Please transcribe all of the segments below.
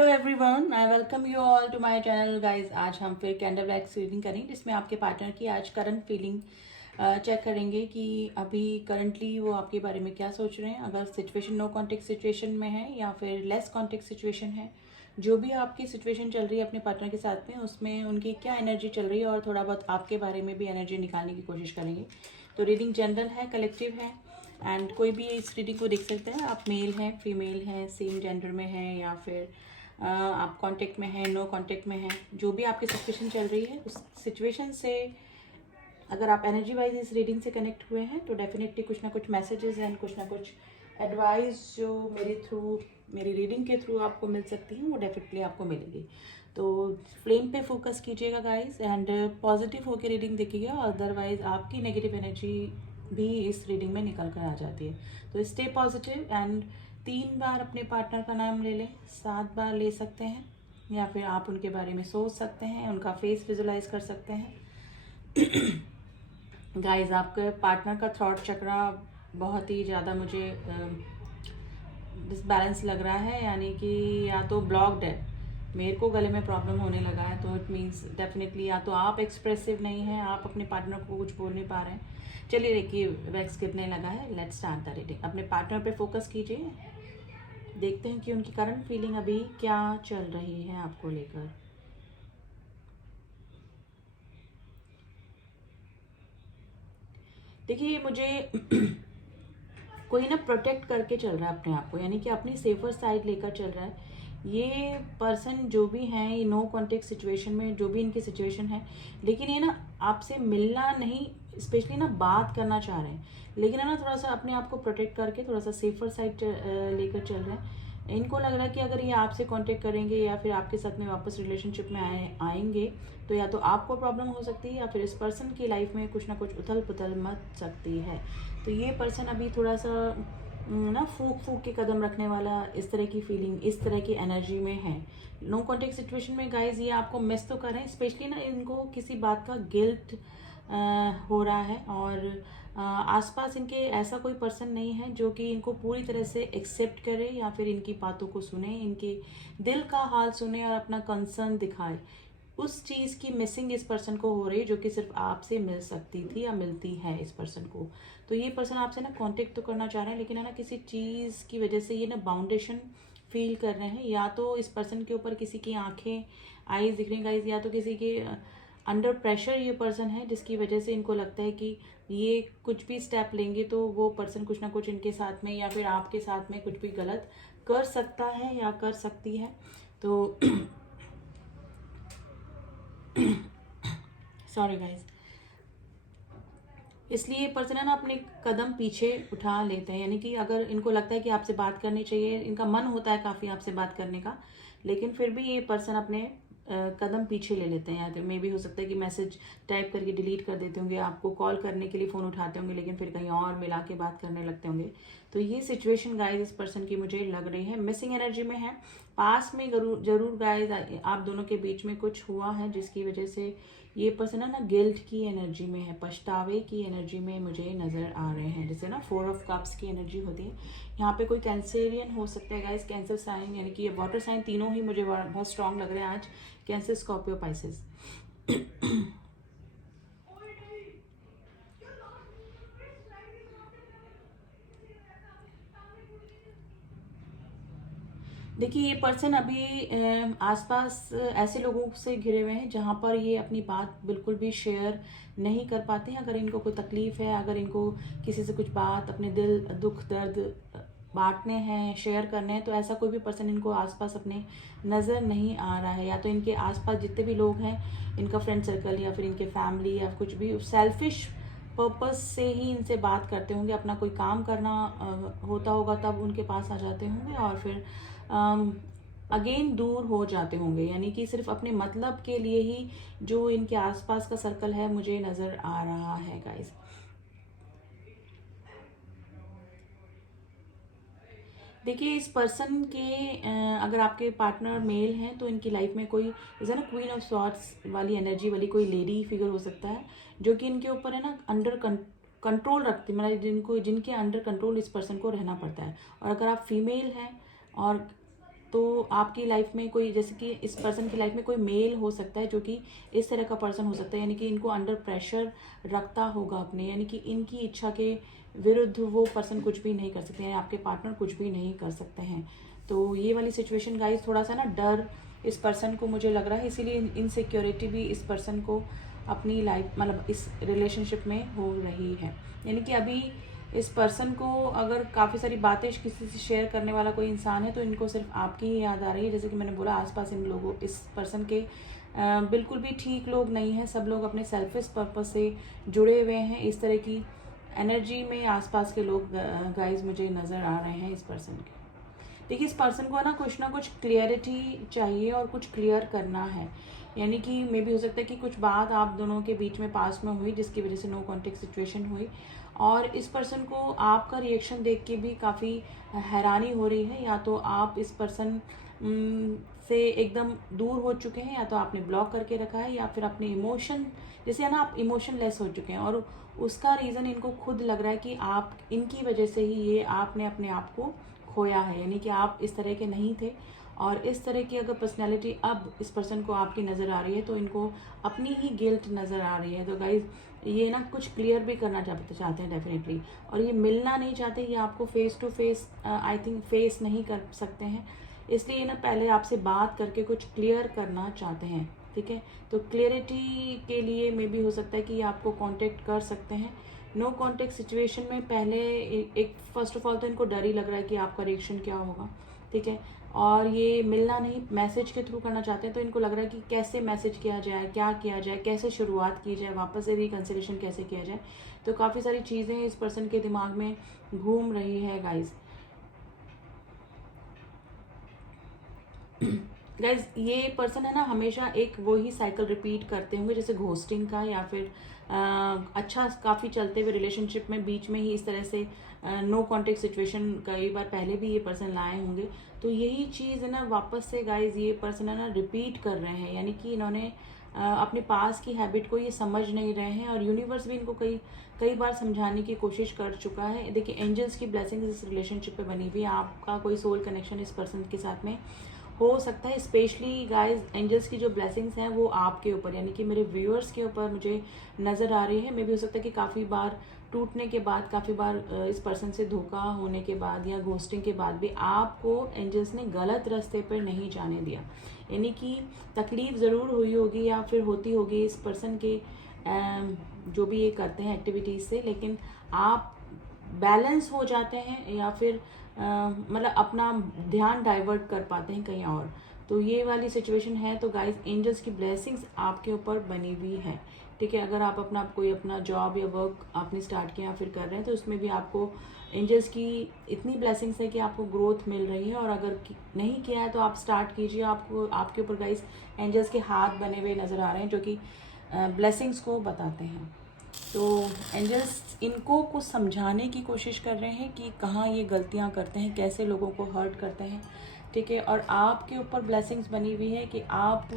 Hello everyone, I welcome you all to my channel guys. आज हम फिर candle black reading करेंगे जिसमें आपके पार्टनर की आज करंट फीलिंग चेक करेंगे कि अभी करंटली वो आपके बारे में क्या सोच रहे हैं। अगर सिचुएशन नो कॉन्टेक्ट सिचुएशन में है या फिर लेस कॉन्टेक्ट सिचुएशन है, जो भी आपकी सिचुएशन चल रही है अपने पार्टनर के साथ में, उसमें उनकी क्या एनर्जी चल रही है और थोड़ा बहुत आपके बारे में भी एनर्जी निकालने की कोशिश करेंगे। तो रीडिंग जनरल है, कलेक्टिव है एंड कोई भी इस रीडिंग को देख सकते हैं। आप मेल हैं, फीमेल हैं, सेम जेंडर में हैं या फिर आप कांटेक्ट में हैं, नो कांटेक्ट में हैं, जो भी आपकी सिचुएशन चल रही है उस सिचुएशन से अगर आप एनर्जी वाइज इस रीडिंग से कनेक्ट हुए हैं तो डेफिनेटली कुछ ना कुछ मैसेजेस एंड कुछ ना कुछ एडवाइस जो मेरी रीडिंग के थ्रू आपको मिल सकती हैं वो डेफिनेटली आपको मिलेगी। तो फ्लेम पे फोकस कीजिएगा गाइस एंड पॉजिटिव होकर रीडिंग देखिएगा, अदरवाइज आपकी नेगेटिव एनर्जी भी इस रीडिंग में निकल कर आ जाती है। तो स्टे पॉजिटिव एंड 3 बार अपने पार्टनर का नाम ले लें, 7 बार ले सकते हैं या फिर आप उनके बारे में सोच सकते हैं, उनका फेस विजुलाइज कर सकते हैं। गाइस, आपके पार्टनर का थ्रॉट चक्रा बहुत ही ज़्यादा मुझे डिसबैलेंस लग रहा है, यानी कि या तो ब्लॉक्ड है, मेरे को गले में प्रॉब्लम होने लगा है, तो इट मीन्स डेफिनेटली या तो आप एक्सप्रेसिव नहीं हैं, आप अपने पार्टनर को कुछ बोल नहीं पा रहे हैं। चलिए देखिए वैक्स कितने लगा है, लेट्स स्टार्ट द रीडिंग। अपने पार्टनर पे फोकस कीजिए, देखते हैं कि उनकी करंट फीलिंग अभी क्या चल रही है आपको लेकर। देखिए मुझे कोई ना प्रोटेक्ट करके चल रहा है अपने आप को, यानी कि अपनी सेफर साइड लेकर चल रहा है। ये पर्सन जो भी हैं, ये नो कॉन्टेक्ट सिचुएशन में जो भी इनकी सिचुएशन है, लेकिन ये ना आपसे मिलना नहीं, स्पेशली ना बात करना चाह रहे हैं, लेकिन है ना थोड़ा सा अपने आप को प्रोटेक्ट करके थोड़ा सा सेफर साइड लेकर चल रहे हैं। इनको लग रहा है कि अगर ये आपसे कांटेक्ट करेंगे या फिर आपके साथ में वापस रिलेशनशिप में आएंगे तो या तो आपको प्रॉब्लम हो सकती है या फिर इस पर्सन की लाइफ में कुछ ना कुछ उथल पुथल मच सकती है। तो ये पर्सन अभी थोड़ा सा ना फूक फूक के कदम रखने वाला, इस तरह की फीलिंग, इस तरह की एनर्जी में है। नो कॉन्टेक्ट सिचुएशन में गाइज ये आपको मिस तो कर रहे हैं, स्पेशली ना इनको किसी बात का गिल्ट हो रहा है और आसपास इनके ऐसा कोई पर्सन नहीं है जो कि इनको पूरी तरह से एक्सेप्ट करे या फिर इनकी बातों को सुने, इनके दिल का हाल सुने और अपना कंसर्न दिखाए। उस चीज़ की मिसिंग इस पर्सन को हो रही है जो कि सिर्फ आपसे मिल सकती थी या मिलती है इस पर्सन को। तो ये पर्सन आपसे ना कांटेक्ट तो करना चाह रहे हैं, लेकिन है ना किसी चीज़ की वजह से ये ना बाउंडेशन फील कर रहे हैं। या तो इस पर्सन के ऊपर किसी की आंखें, आईज दिख रही गाइज, या तो किसी के अंडर प्रेशर ये पर्सन है जिसकी वजह से इनको लगता है कि ये कुछ भी स्टेप लेंगे तो वो पर्सन कुछ ना कुछ इनके साथ में या फिर आपके साथ में कुछ भी गलत कर सकता है या कर सकती है। तो सॉरी गाइज, इसलिए पर्सन है ना अपने कदम पीछे उठा लेते हैं, यानी कि अगर इनको लगता है कि आपसे बात करनी चाहिए, इनका मन होता है काफ़ी आपसे बात करने का, लेकिन फिर भी ये पर्सन अपने कदम पीछे ले लेते हैं। या मे भी हो सकता है कि मैसेज टाइप करके डिलीट कर देते होंगे, आपको कॉल करने के लिए फ़ोन उठाते होंगे लेकिन फिर कहीं और मिला के बात करने लगते होंगे। तो ये सिचुएशन गाइज इस पर्सन की मुझे लग रही है मिसिंग एनर्जी में है। पास में जरूर गाइज आप दोनों के बीच में कुछ हुआ है जिसकी वजह से ये पर्सन है ना गिल्ट की एनर्जी में है, पछतावे की एनर्जी में मुझे नज़र आ रहे हैं। जैसे ना 4 ऑफ कप्स की एनर्जी होती है, यहाँ पे कोई कैंसेरियन हो सकता है गाइस, कैंसर साइन, यानी कि ये वाटर साइन तीनों ही मुझे बहुत स्ट्रांग लग रहे हैं आज, कैंसर, स्कॉर्पियो, पाइसेस। देखिए ये पर्सन अभी आसपास ऐसे लोगों से घिरे हुए हैं जहाँ पर ये अपनी बात बिल्कुल भी शेयर नहीं कर पाते हैं। अगर इनको कोई तकलीफ है, अगर इनको किसी से कुछ बात, अपने दिल, दुख, दर्द बांटने हैं, शेयर करने हैं, तो ऐसा कोई भी पर्सन इनको आसपास अपने नज़र नहीं आ रहा है। या तो इनके आसपास जितने भी लोग हैं, इनका फ्रेंड सर्कल या फिर इनके फैमिली या कुछ भी सेल्फिश पर्पस से ही इनसे बात करते होंगे, अपना कोई काम करना होता होगा तब उनके पास आ जाते होंगे और फिर अगेन दूर हो जाते होंगे, यानी कि सिर्फ अपने मतलब के लिए ही जो इनके आसपास का सर्कल है मुझे नज़र आ रहा है गाइस। देखिए इस पर्सन के अगर आपके पार्टनर मेल हैं तो इनकी लाइफ में कोई जैसे ना क्वीन ऑफ सॉर्ट्स वाली एनर्जी वाली कोई लेडी फिगर हो सकता है जो कि इनके ऊपर है ना अंडर कंट्रोल रखती, मतलब जिनके अंडर कंट्रोल इस पर्सन को रहना पड़ता है। और अगर आप फीमेल हैं और तो आपकी लाइफ में कोई, जैसे कि इस पर्सन की लाइफ में कोई मेल हो सकता है जो कि इस तरह का पर्सन हो सकता है, यानी कि इनको अंडर प्रेशर रखता होगा अपने, यानी कि इनकी इच्छा के विरुद्ध वो पर्सन कुछ भी नहीं कर सकते हैं, आपके पार्टनर कुछ भी नहीं कर सकते हैं। तो ये वाली सिचुएशन गाइस, थोड़ा सा ना डर इस पर्सन को मुझे लग रहा है, इसीलिए इनसिक्योरिटी भी इस पर्सन को अपनी लाइफ, मतलब इस रिलेशनशिप में हो रही है। यानी कि अभी इस पर्सन को अगर काफ़ी सारी बातें किसी से शेयर करने वाला कोई इंसान है तो इनको सिर्फ आपकी ही याद आ रही है। जैसे कि मैंने बोला, आसपास इन लोगों, इस पर्सन के बिल्कुल भी ठीक लोग नहीं हैं, सब लोग अपने सेल्फिश पर्पस से जुड़े हुए हैं। इस तरह की एनर्जी में आसपास के लोग गाइस मुझे नज़र आ रहे हैं इस पर्सन के। देखिए, इस पर्सन को ना कुछ क्लियरिटी चाहिए और कुछ क्लियर करना है। यानी कि मे भी हो सकता है कि कुछ बात आप दोनों के बीच में पास में हुई जिसकी वजह से नो कॉन्टेक्ट सिचुएशन हुई, और इस पर्सन को आपका रिएक्शन देख के भी काफ़ी हैरानी हो रही है। या तो आप इस पर्सन से एकदम दूर हो चुके हैं, या तो आपने ब्लॉक करके रखा है, या फिर अपने इमोशन, जैसे है ना, आप इमोशनलेस हो चुके हैं, और उसका रीज़न इनको खुद लग रहा है कि आप, इनकी वजह से ही ये आपने अपने आप को खोया है। यानी कि आप इस तरह के नहीं थे, और इस तरह की अगर पर्सनैलिटी अब इस पर्सन को आपकी नज़र आ रही है तो इनको अपनी ही गिल्ट नज़र आ रही है। तो गाइज, ये ना कुछ क्लियर भी करना चाहते हैं डेफिनेटली, और ये मिलना नहीं चाहते, ये आपको face to face I think face नहीं कर सकते हैं, इसलिए ना पहले आपसे बात करके कुछ क्लियर करना चाहते हैं। ठीक है, तो क्लियरिटी के लिए मे भी हो सकता है कि ये आपको कांटेक्ट कर सकते हैं। नो कांटेक्ट सिचुएशन में पहले एक फर्स्ट ऑफ ऑल तो इनको डर ही लग रहा है कि आपका रिएक्शन क्या होगा। ठीक है, और ये मिलना नहीं, मैसेज के थ्रू करना चाहते हैं, तो इनको लग रहा है कि कैसे मैसेज किया जाए, क्या किया जाए, कैसे शुरुआत की जाए, वापस से रिकन्सिलेशन कैसे किया जाए। तो काफ़ी सारी चीज़ें इस पर्सन के दिमाग में घूम रही है गाइज। गाइज, ये पर्सन है ना, हमेशा एक वही साइकिल रिपीट करते होंगे, जैसे घोस्टिंग का, या फिर अच्छा काफ़ी चलते हुए रिलेशनशिप में बीच में ही इस तरह से नो कॉन्टेक्ट सिचुएशन कई बार पहले भी ये पर्सन लाए होंगे। तो यही चीज़ है ना, वापस से गाइज ये पर्सन है ना रिपीट कर रहे हैं। यानी कि इन्होंने अपने पास की हैबिट को ये समझ नहीं रहे हैं, और यूनिवर्स भी इनको कई कई बार समझाने की कोशिश कर चुका है। देखिए, एंजल्स की ब्लेसिंग्स इस रिलेशनशिप पे बनी हुई है। आपका कोई सोल कनेक्शन इस पर्सन के साथ में हो सकता है। स्पेशली गाइज, एंजल्स की जो ब्लेसिंग्स हैं वो आपके ऊपर, यानी कि मेरे व्यूअर्स के ऊपर मुझे नज़र आ रही है। मे भी हो सकता है कि काफ़ी बार टूटने के बाद, काफ़ी बार इस पर्सन से धोखा होने के बाद या घोस्टिंग के बाद भी आपको एंजल्स ने गलत रास्ते पर नहीं जाने दिया। यानी कि तकलीफ ज़रूर हुई होगी या फिर होती होगी इस पर्सन के जो भी ये करते हैं एक्टिविटीज़ से, लेकिन आप बैलेंस हो जाते हैं, या फिर मतलब अपना ध्यान डाइवर्ट कर पाते हैं कहीं और। तो ये वाली सिचुएशन है। तो गाइस, एंजल्स की ब्लेसिंग्स आपके ऊपर बनी हुई है। ठीक है, अगर आप कोई अपना जॉब या वर्क आपने स्टार्ट किया या फिर कर रहे हैं, तो उसमें भी आपको एंजल्स की इतनी ब्लेसिंग्स है कि आपको ग्रोथ मिल रही है। और अगर नहीं किया है तो आप स्टार्ट कीजिए। आपको, आपके ऊपर गाइस एंजल्स के हाथ बने हुए नज़र आ रहे हैं जो कि ब्लेसिंग्स को बताते हैं। तो एंजल्स इनको कुछ समझाने की कोशिश कर रहे हैं कि कहाँ ये गलतियाँ करते हैं, कैसे लोगों को हर्ट करते हैं। ठीक है, और आपके ऊपर ब्लेसिंग्स बनी हुई है कि आप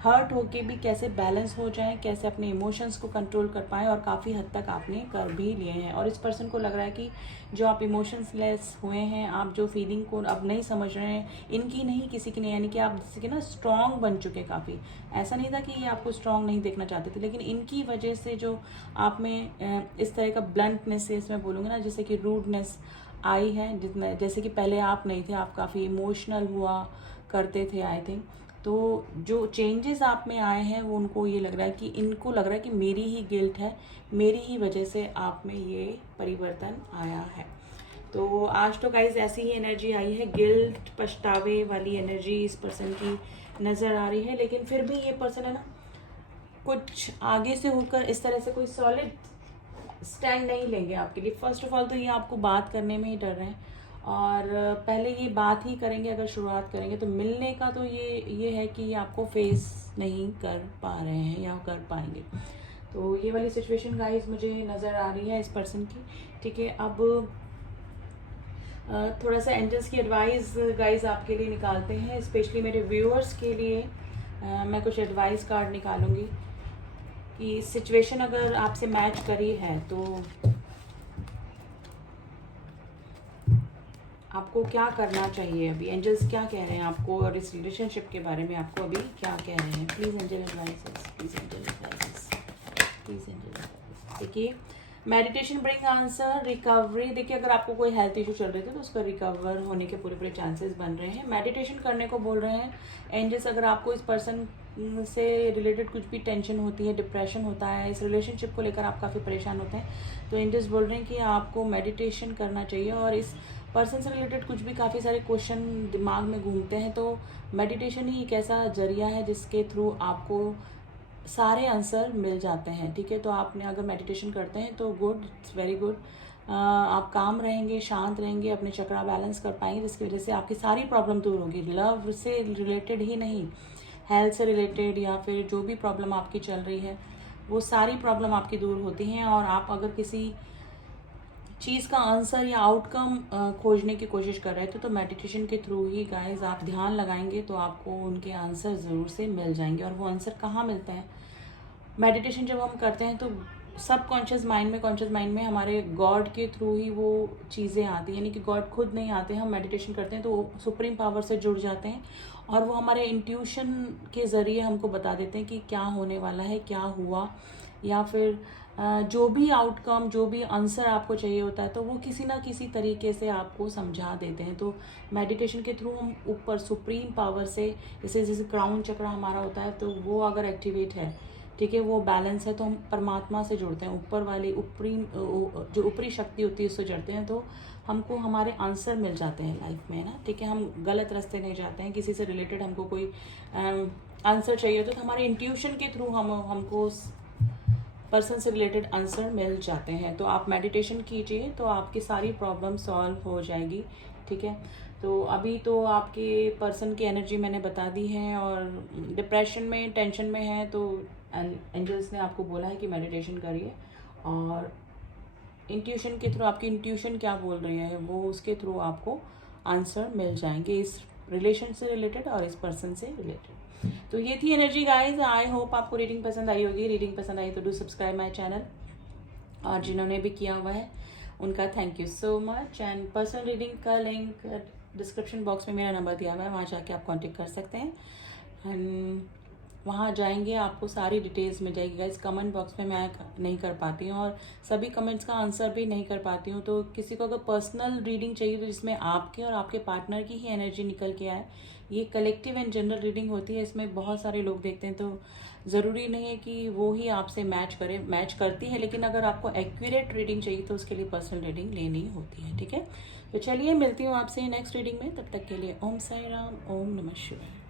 हर्ट होके भी कैसे बैलेंस हो जाएं, कैसे अपने इमोशंस को कंट्रोल कर पाएं, और काफ़ी हद तक आपने कर भी लिए हैं। और इस पर्सन को लग रहा है कि जो आप इमोशंसलेस हुए हैं, आप जो फीलिंग को अब नहीं समझ रहे हैं, इनकी नहीं किसी की नहीं, यानी कि आप जैसे कि ना स्ट्रॉन्ग बन चुके काफ़ी। ऐसा नहीं था कि ये आपको स्ट्रॉन्ग नहीं देखना चाहते थे, लेकिन इनकी वजह से जो आप में इस तरह का ब्लंटनेस से, इसमें बोलूँगी ना, जैसे कि रूडनेस आई है, जितना जैसे कि पहले आप नहीं थे, आप काफ़ी इमोशनल हुआ करते थे आई थिंक। तो जो चेंजेस आप में आए हैं वो उनको ये लग रहा है कि, इनको लग रहा है कि मेरी ही गिल्ट है, मेरी ही वजह से आप में ये परिवर्तन आया है। तो आज तो गाइस ऐसी ही एनर्जी आई है, गिल्ट, पछतावे वाली एनर्जी इस पर्सन की नज़र आ रही है। लेकिन फिर भी ये पर्सन है ना, कुछ आगे से होकर इस तरह से कोई सॉलिड स्टैंड नहीं लेंगे आपके लिए। फर्स्ट ऑफ ऑल तो ये आपको बात करने में ही डर रहे हैं, और पहले ये बात ही करेंगे अगर शुरुआत करेंगे तो। मिलने का तो ये है कि ये आपको फेस नहीं कर पा रहे हैं या कर पाएंगे। तो ये वाली सिचुएशन गाइस मुझे नज़र आ रही है इस पर्सन की। ठीक है, अब थोड़ा सा एंजल्स की एडवाइस गाइस आपके लिए निकालते हैं, स्पेशली मेरे व्यूअर्स के लिए। मैं कुछ एडवाइस कार्ड निकालूंगी कि सिचुएशन अगर आपसे मैच करी है तो आपको क्या करना चाहिए अभी, एंजल्स क्या कह रहे हैं आपको और इस रिलेशनशिप के बारे में आपको अभी क्या कह रहे हैं? Please angel advices, please angel advices, please angel advices. देखिए, मेडिटेशन ब्रिंग आंसर, रिकवरी। देखिए, अगर आपको कोई हेल्थ इशू चल रहे थे तो उसका रिकवर होने के पूरे पूरे चांसेस बन रहे हैं। मेडिटेशन करने को बोल रहे हैं एंजल्स। अगर आपको इस पर्सन से रिलेटेड कुछ भी टेंशन होती है, डिप्रेशन होता है, इस रिलेशनशिप को लेकर आप काफ़ी परेशान होते हैं, तो एंजल्स बोल रहे हैं कि आपको मेडिटेशन करना चाहिए। और इस पर्सन से रिलेटेड कुछ भी काफ़ी सारे क्वेश्चन दिमाग में घूमते हैं, तो मेडिटेशन ही एक ऐसा जरिया है जिसके थ्रू आपको सारे आंसर मिल जाते हैं। ठीक है, तो आपने अगर मेडिटेशन करते हैं तो गुड, इट्स वेरी गुड। आप काम रहेंगे, शांत रहेंगे, अपने चक्रा बैलेंस कर पाएंगे, जिसकी वजह से आपकी सारी प्रॉब्लम दूर होगी। लव से रिलेटेड ही नहीं, हेल्थ से रिलेटेड या फिर जो भी प्रॉब्लम आपकी चल रही है, वो सारी प्रॉब्लम आपकी दूर होती हैं। और आप अगर किसी चीज़ का आंसर या आउटकम खोजने की कोशिश कर रहे थे तो मेडिटेशन के थ्रू ही गाइस आप ध्यान लगाएंगे तो आपको उनके आंसर ज़रूर से मिल जाएंगे। और वो आंसर कहाँ मिलते हैं? मेडिटेशन जब हम करते हैं तो सब कॉन्शियस माइंड में, कॉन्शियस माइंड में हमारे गॉड के थ्रू ही वो चीज़ें आती हैं, यानी कि गॉड खुद नहीं आते, हम मेडिटेशन करते हैं तो सुप्रीम पावर से जुड़ जाते हैं और वो हमारे इंट्यूशन के ज़रिए हमको बता देते हैं कि क्या होने वाला है, क्या हुआ, या फिर जो भी आउटकम, जो भी आंसर आपको चाहिए होता है तो वो किसी ना किसी तरीके से आपको समझा देते हैं। तो मेडिटेशन के थ्रू हम ऊपर सुप्रीम पावर से, जैसे जैसे क्राउन चक्र हमारा होता है तो वो अगर एक्टिवेट है, ठीक है, वो बैलेंस है, तो हम परमात्मा से जुड़ते हैं, ऊपर वाली ऊपरी जो ऊपरी शक्ति होती है उससे जुड़ते हैं, तो हमको हमारे आंसर मिल जाते हैं लाइफ में ना। ठीक है, हम गलत रास्ते नहीं जाते हैं। किसी से रिलेटेड हमको कोई आंसर चाहिए तो हमारे इंट्यूशन के थ्रू हमको पर्सन से रिलेटेड आंसर मिल जाते हैं। तो आप मेडिटेशन कीजिए तो आपकी सारी प्रॉब्लम सॉल्व हो जाएगी। ठीक है, तो अभी तो आपके पर्सन की एनर्जी मैंने बता दी है और डिप्रेशन में, टेंशन में है, तो एंजल्स ने आपको बोला है कि मेडिटेशन करिए और इंट्यूशन के थ्रू, आपकी इंट्यूशन क्या बोल रही है वो उसके थ्रू आपको आंसर मिल जाएंगे इस रिलेशन से रिलेटेड और इस पर्सन से रिलेटेड। तो ये थी एनर्जी गाइज। आई होप आपको रीडिंग पसंद आई होगी। रीडिंग पसंद आई तो डू सब्सक्राइब माय चैनल, और जिन्होंने भी किया हुआ है उनका thank you so much. And personal reading का लिंक डिस्क्रिप्शन बॉक्स में मेरा नंबर दिया हुआ है, वहाँ जाके आप कांटेक्ट कर सकते हैं। एंड वहाँ जाएंगे आपको सारी डिटेल्स मिल जाएगी गाइज। कमेंट बॉक्स में मैं नहीं कर पाती हूँ और सभी कमेंट्स का आंसर भी नहीं कर पाती हूँ, तो किसी को अगर पर्सनल रीडिंग चाहिए तो जिसमें आपके और आपके पार्टनर की ही एनर्जी निकल के आए, ये कलेक्टिव एंड जनरल रीडिंग होती है, इसमें बहुत सारे लोग देखते हैं, तो ज़रूरी नहीं है कि वो ही आपसे मैच करे। मैच करती है, लेकिन अगर आपको एक्यूरेट रीडिंग चाहिए तो उसके लिए पर्सनल रीडिंग लेनी होती है। ठीक है, तो चलिए मिलती हूँ आपसे नेक्स्ट रीडिंग में, तब तक के लिए ओम साई राम, ओम नमः शिवाय।